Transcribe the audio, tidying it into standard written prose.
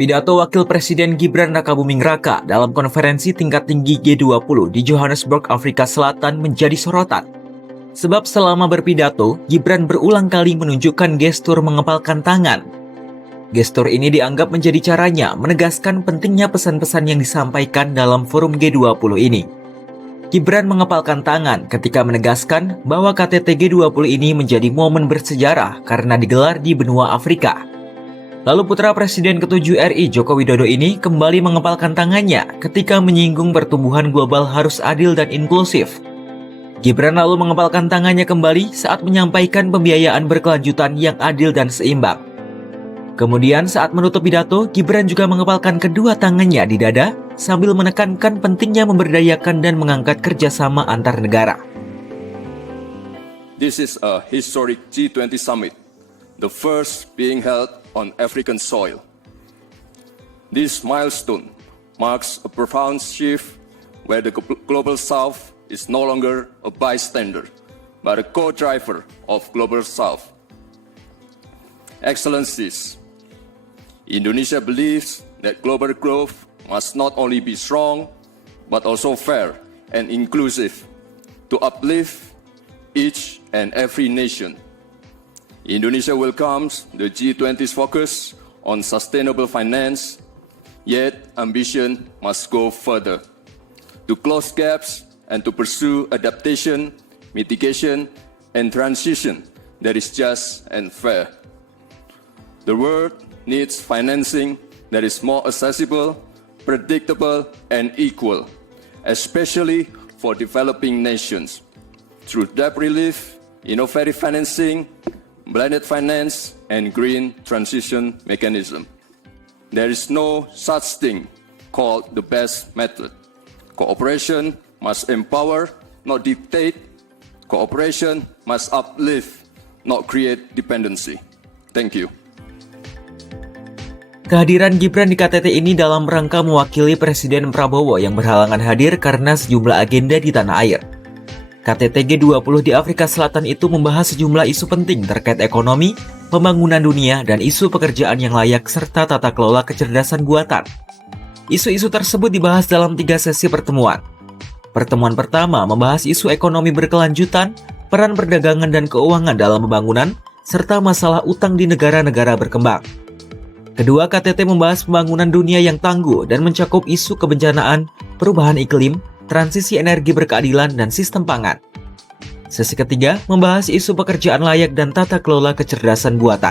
Pidato Wakil Presiden Gibran Rakabuming Raka dalam konferensi tingkat tinggi G20 di Johannesburg, Afrika Selatan menjadi sorotan. Sebab selama berpidato, Gibran berulang kali menunjukkan gestur mengepalkan tangan. Gestur ini dianggap menjadi caranya menegaskan pentingnya pesan-pesan yang disampaikan dalam forum G20 ini. Gibran mengepalkan tangan ketika menegaskan bahwa KTT G20 ini menjadi momen bersejarah karena digelar di benua Afrika. Lalu putra Presiden ke-7 RI Joko Widodo ini kembali mengepalkan tangannya ketika menyinggung pertumbuhan global harus adil dan inklusif. Gibran lalu mengepalkan tangannya kembali saat menyampaikan pembiayaan berkelanjutan yang adil dan seimbang. Kemudian saat menutup pidato, Gibran juga mengepalkan kedua tangannya di dada sambil menekankan pentingnya memberdayakan dan mengangkat kerjasama antar negara. This is a historic G20 summit, the first being held on African soil. This milestone marks a profound shift where the Global South is no longer a bystander, but a co-driver of Global South. Excellencies, Indonesia believes that global growth must not only be strong, but also fair and inclusive to uplift each and every nation. Indonesia welcomes the G20's focus on sustainable finance, yet ambition must go further to close gaps and to pursue adaptation, mitigation, and transition that is just and fair. The world needs financing that is more accessible, predictable, and equal, especially for developing nations, through debt relief, innovative financing, blended finance, and green transition mechanism. There is no such thing called the best method. Cooperation must empower, not dictate. Cooperation must uplift, not create dependency. Thank you. Kehadiran Gibran di KTT ini dalam rangka mewakili Presiden Prabowo yang berhalangan hadir karena sejumlah agenda di tanah air. KTT G20 di Afrika Selatan itu membahas sejumlah isu penting terkait ekonomi, pembangunan dunia, dan isu pekerjaan yang layak serta tata kelola kecerdasan buatan. Isu-isu tersebut dibahas dalam 3 sesi pertemuan. Pertemuan pertama membahas isu ekonomi berkelanjutan, peran perdagangan dan keuangan dalam pembangunan, serta masalah utang di negara-negara berkembang. Kedua, KTT membahas pembangunan dunia yang tangguh dan mencakup isu kebencanaan, perubahan iklim, transisi energi berkeadilan, dan sistem pangan. Sesi ketiga membahas isu pekerjaan layak dan tata kelola kecerdasan buatan.